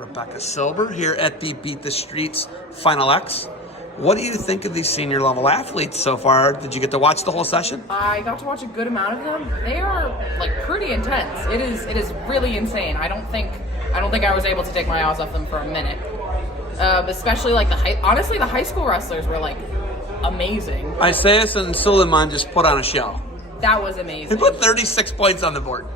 Rebecca Silber here at the Beat the Streets Final X. What do you think of these senior level athletes so far? Did you get to watch the whole session? I got to watch a good amount of them. They are like pretty intense. It is really insane. I don't think I was able to take my eyes off them for a minute. Especially like the high school wrestlers were like amazing. Isaias and Suleiman just put on a show. That was amazing. They put 36 points on the board.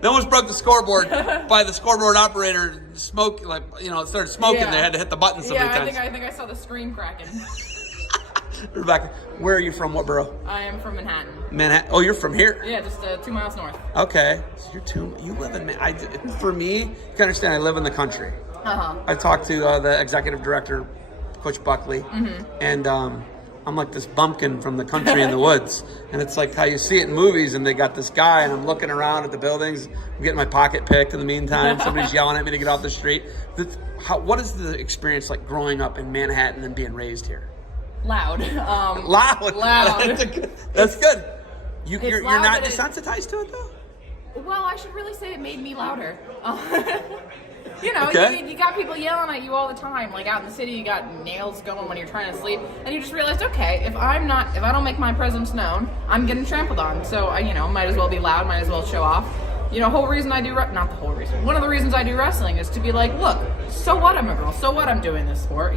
They almost broke the scoreboard by the scoreboard operator smoke, like, you know, it started smoking. Yeah. They had to hit the button so many times. I think I saw the screen cracking. Rebecca, where are you from? What borough? I am from Manhattan. Manhattan. Oh, you're from here? Yeah, just 2 miles north. Okay. So you live in Manhattan. For me, you can understand, I live in the country. Uh-huh. I talked to the executive director, Coach Buckley, and I'm like this bumpkin from the country in the woods. And it's like how you see it in movies, and they got this guy, and I'm looking around at the buildings. I'm getting my pocket picked in the meantime. Somebody's yelling at me to get off the street. What is the experience like growing up in Manhattan and being raised here? Loud. Loud. That's good. You're loud, not desensitized to it, though? Well, I should really say it made me louder. You know, okay. you got people yelling at you all the time. Like out in the city, you got nails going when you're trying to sleep, and you just realized, okay, if I don't make my presence known, I'm getting trampled on. So I, might as well be loud, might as well show off. Whole reason I do not the whole reason. One of the reasons I do wrestling is to be like, look, so what? I'm a girl. So what? I'm doing this sport.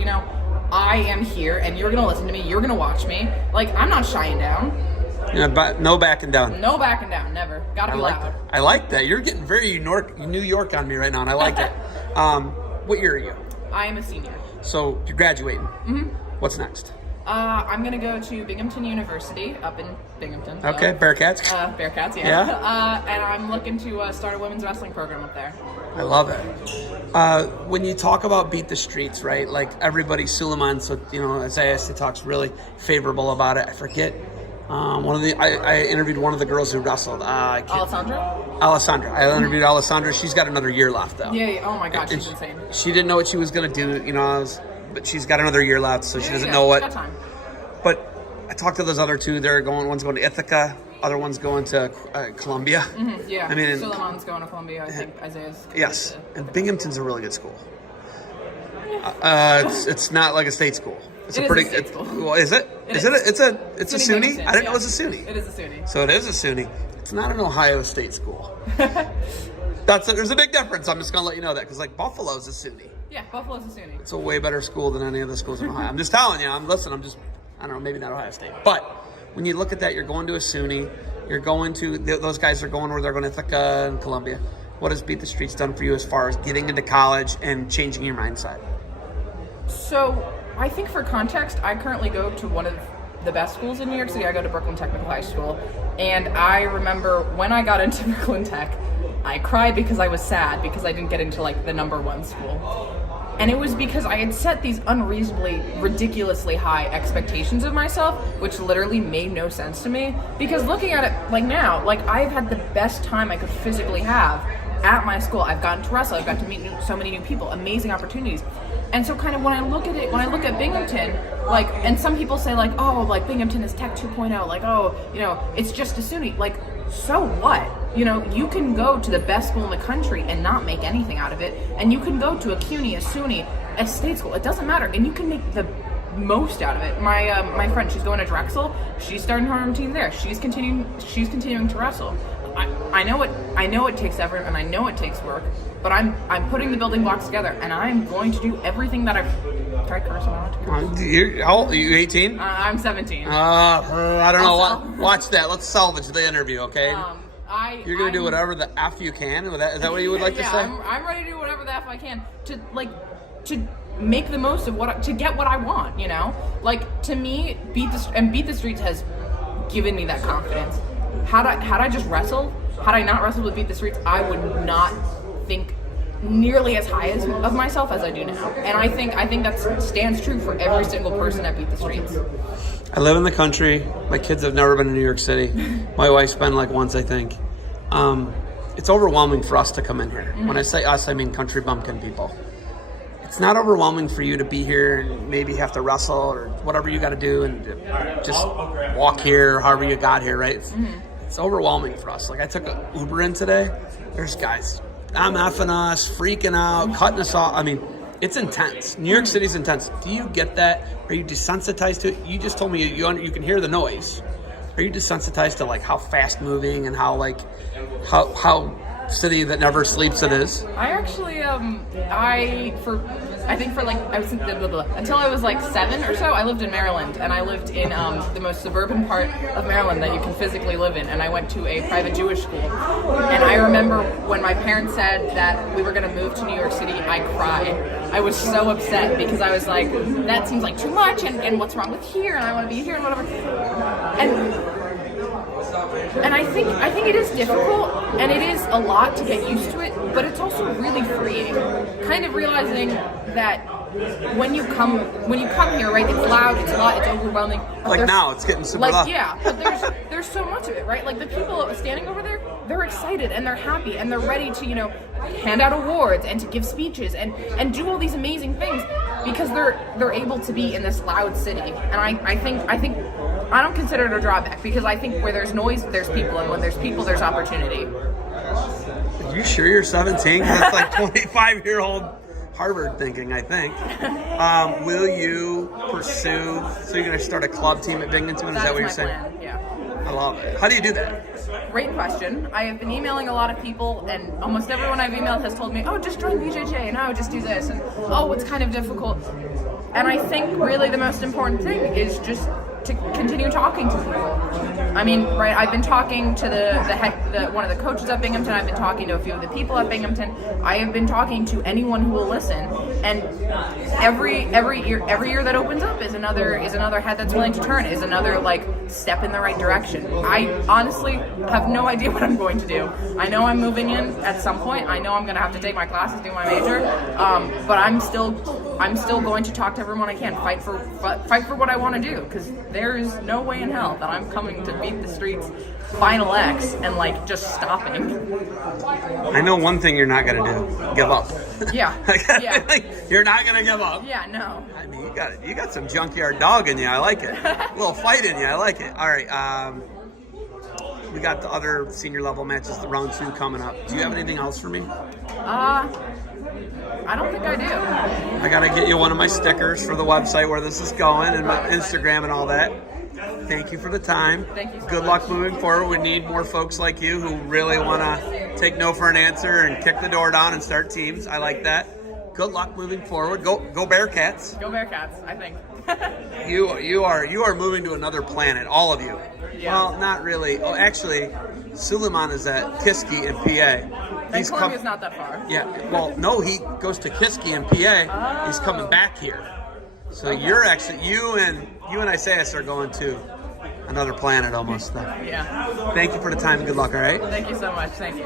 I am here, and you're gonna listen to me. You're gonna watch me. Like I'm not shying down. But no backing down. No backing down, never. Gotta be loud. I like that. You're getting very New York on me right now, and I like it. What year are you? I am a senior. So you're graduating. Mm-hmm. What's next? I'm gonna go to Binghamton University up in Binghamton. So, okay, Bearcats. Bearcats, yeah. And I'm looking to start a women's wrestling program up there. I love it. When you talk about Beat the Streets, right? Like everybody, Suleiman, so Isaias talks really favorable about it. I forget. I interviewed one of the girls who wrestled. Alessandra. I interviewed Alessandra. She's got another year left, though. Yeah. Oh my God, she's insane. She didn't know what she was gonna do, but she's got another year left, so she doesn't know what. Got time. But I talked to those other two. One's going to Ithaca, other one's going to Columbia. Mm-hmm, yeah. I mean, Suleiman's going to Columbia. I think Isaiah's. Yes, and Binghamton's a really good school. It's not like a state school. It's a pretty. Well, is it? Is it? It's a SUNY. I didn't know it was a SUNY. It is a SUNY. So it is a SUNY. It's not an Ohio State school. There's a big difference. I'm just gonna let you know that because like Buffalo's a SUNY. Yeah, Buffalo's a SUNY. It's a way better school than any of the schools in Ohio. I'm just telling you. I don't know. Maybe not Ohio State, but when you look at that, you're going to a SUNY. You're going to those guys are going where they're going to Ithaca and Columbia. What has Beat the Streets done for you as far as getting into college and changing your mindset? So I think for context, I currently go to one of the best schools in New York City. I go to Brooklyn Technical High School. And I remember when I got into Brooklyn Tech, I cried because I was sad because I didn't get into like the number one school. And it was because I had set these unreasonably, ridiculously high expectations of myself, which literally made no sense to me. Because looking at it like now, like I've had the best time I could physically have at my school. I've gotten to wrestle. I've got to meet so many new people, amazing opportunities. And so kind of when I look at Binghamton, like, and some people say like, oh, like Binghamton is Tech 2.0, like, oh, it's just a SUNY. Like, so what? You can go to the best school in the country and not make anything out of it. And you can go to a CUNY, a SUNY, a state school. It doesn't matter. And you can make the most out of it. My friend, she's going to Drexel. She's starting her own team there. She's continuing to wrestle. I know it takes effort and I know it takes work, but I'm putting the building blocks together and I'm going to do everything that I've tried cursing out. How old are you? 18? I'm 17. I don't know. Watch that. Let's salvage the interview, okay? You're gonna do whatever the F you can. Is that what you would like to say? I'm ready to do whatever the F I can to make the most of to get what I want. Like to me, Beat the Streets has given me that confidence. Had I just wrestled, had I not wrestled with Beat the Streets, I would not think nearly as high of myself as I do now. And I think that stands true for every single person at Beat the Streets. I live in the country. My kids have never been to New York City. My wife's been like once, I think. It's overwhelming for us to come in here. Mm-hmm. When I say us, I mean country bumpkin people. It's not overwhelming for you to be here and maybe have to wrestle or whatever you got to do and just walk here, however you got here, right? It's overwhelming for us. Like I took an Uber in today. There's guys MFing us, freaking out, cutting us off. I mean, it's intense. New York City's intense. Do you get that? Are you desensitized to it? You just told me you can hear the noise. Are you desensitized to like how fast moving and how city that never sleeps it is? I actually until I was like 7 or so, I lived in Maryland, and I lived in the most suburban part of Maryland that you can physically live in, and I went to a private Jewish school. And I remember when my parents said that we were going to move to New York City, I cried. I was so upset because I was like, that seems like too much, and what's wrong with here, and I want to be here and whatever. And I think it is difficult, and it is a lot to get used to it, but it's also really freeing. Kind of realizing that when you come here, right? It's loud, it's a lot, it's overwhelming. Like now, it's getting super loud. Yeah, but there's so much of it, right? Like the people standing over there, they're excited and they're happy and they're ready to, hand out awards and to give speeches and do all these amazing things because they're able to be in this loud city. And I think I don't consider it a drawback because I think where there's noise, there's people, and when there's people, there's opportunity. Are you sure you're 17? That's like 25-year-old Harvard thinking, I think. Will you pursue, so you're going to start a club team at Binghamton? Is that what you're saying? Plan, yeah. I love it. How do you do that? Great question. I have been emailing a lot of people, and almost everyone I've emailed has told me, oh, just join BJJ, and oh, just do this, and oh, it's kind of difficult. And I think really the most important thing is just to continue talking to people. I mean, right, I've been talking to one of the coaches at Binghamton. I've been talking to a few of the people at Binghamton. I have been talking to anyone who will listen. And every year that opens up is another head that's willing to turn, is another step in the right direction. I honestly have no idea what I'm going to do. I know I'm moving in at some point. I know I'm going to have to take my classes, do my major. But I'm still going to talk to everyone I can, fight for what I want to do, because there's no way in hell that I'm coming to beat the streets final X and just stopping. I know one thing you're not gonna do: give up. Yeah. Yeah. You're not gonna give up. Yeah. No. I mean, you got some junkyard dog in you. I like it. A little fight in you. I like it. All right. We got the other senior level matches, the round 2 coming up. Do you have anything else for me? I don't think I do. I gotta get you one of my stickers for the website where this is going, and my Instagram and all that. Thank you for the time. Thank you so Good much. luck moving forward. We need more folks like you who really want to take no for an answer and kick the door down and start teams. I like that. Good luck moving forward. Go Bearcats. Go Bearcats, I think. You are moving to another planet, all of you. Yeah. Well, not really. Oh, actually, Suleiman is at Kiski in PA. And Columbia's not that far. Yeah. Well, no, he goes to Kiski in PA. Oh. He's coming back here. So you're actually you and Isaias are going to another planet almost. Though. Yeah. Thank you for the time and good luck. All right. Thank you so much. Thank you.